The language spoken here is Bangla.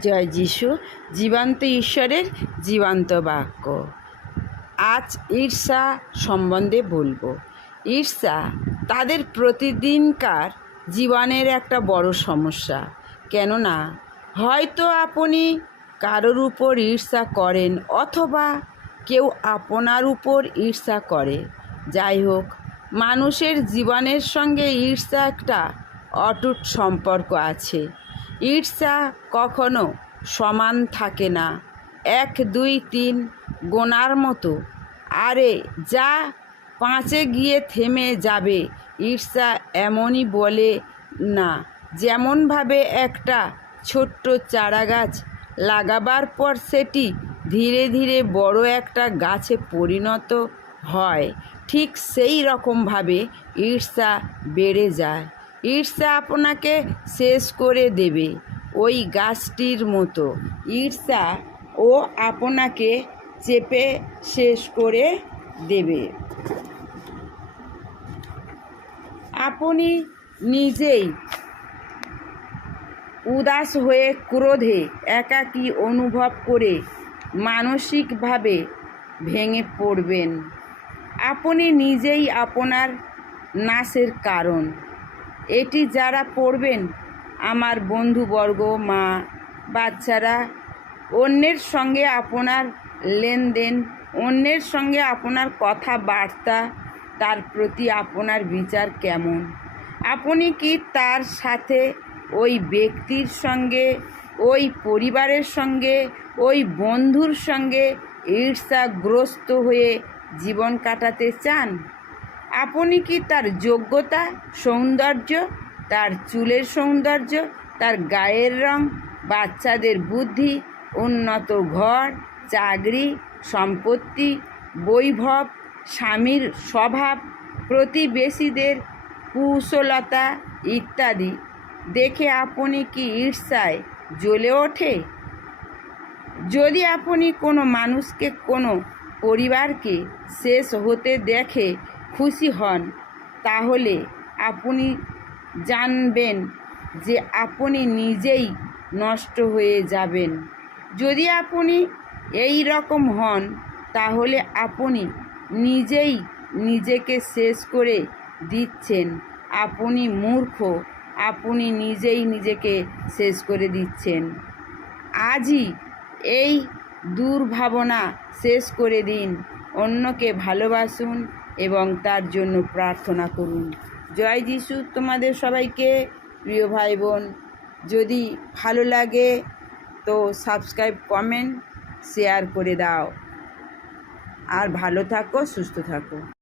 জয় যিশু, জীবন্ত ঈশ্বরের জীবন্ত বাক্য। আজ ঈর্ষা সম্বন্ধে বলব। ঈর্ষা তাদের প্রতিদিনকার জীবনের একটা বড় সমস্যা। কেননা, হয়তো আপনি কারোর উপর ঈর্ষা করেন অথবা কেউ আপনার উপর ঈর্ষা করে। যাই হোক, মানুষের জীবনের সঙ্গে ঈর্ষা একটা অটুট সম্পর্ক আছে। ঈর্ষা কখনো সমান থাকে না। এক, দুই, তিন গোনার মতো। আরে যা পাঁচে গিয়ে থেমে যাবে, ঈর্ষা এমনই বলে না। যেমনভাবে একটা ছোট্ট চারাগাছ লাগাবার পর সেটি ধীরে ধীরে বড় একটা গাছে পরিণত হয়, ঠিক সেই রকমভাবে ঈর্ষা বেড়ে যায়। ঈর্ষা আপনাকে শেষ করে দেবে ওই গাছটির মতো। ঈর্ষা ও আপনাকে চেপে শেষ করে দেবে। আপনি নিজেই উদাস হয়ে ক্রোধে একাকী অনুভব করে মানসিকভাবে ভেঙে পড়বেন। আপনি নিজেই আপনার নাশের কারণ। এটি যারা পড়বেন, আমার বন্ধুবর্গ, মা, বাচ্চারা, অন্যের সঙ্গে আপনার লেনদেন, অন্যের সঙ্গে আপনার কথাবার্তা, তার প্রতি আপনার বিচার কেমন? আপনি কি তার সাথে ওই ব্যক্তির সঙ্গে, ওই পরিবারের সঙ্গে, ওই বন্ধুর সঙ্গে ঈর্ষাগ্রস্ত হয়ে জীবন কাটাতে চান? আপনি কি তার যোগ্যতা, সৌন্দর্য, তার চুলের সৌন্দর্য, তার গায়ের রং, বাচ্চাদের বুদ্ধি, উন্নত ঘর, চাকরি, সম্পত্তি, বৈভব, স্বামীর স্বভাব, প্রতিবেশীদের কুশলতা ইত্যাদি দেখে আপনি কি ঈর্ষায় জ্বলে ওঠে? যদি আপনি কোনো মানুষকে, কোনো পরিবারকে শেষ হতে দেখে খুশি হন, তাহলে আপনি জানবেন যে আপনি নিজেই নষ্ট হয়ে যাবেন। যদি আপনি এই রকম হন, তাহলে আপনি নিজেই নিজেকে শেষ করে দিচ্ছেন। আপনি মূর্খ, আপনি নিজেই নিজেকে শেষ করে দিচ্ছেন। আজই এই দুর্ভাবনা শেষ করে দিন। অন্যকে ভালোবাসুন এবং তার জন্য প্রার্থনা করুন। জয় যিশু তোমাদের সবাইকে, প্রিয় ভাই বোন যদি ভালো লাগে তো সাবস্ক্রাইব কমেন্ট শেয়ার করে দাও। আর ভালো থাকো, সুস্থ থাকো।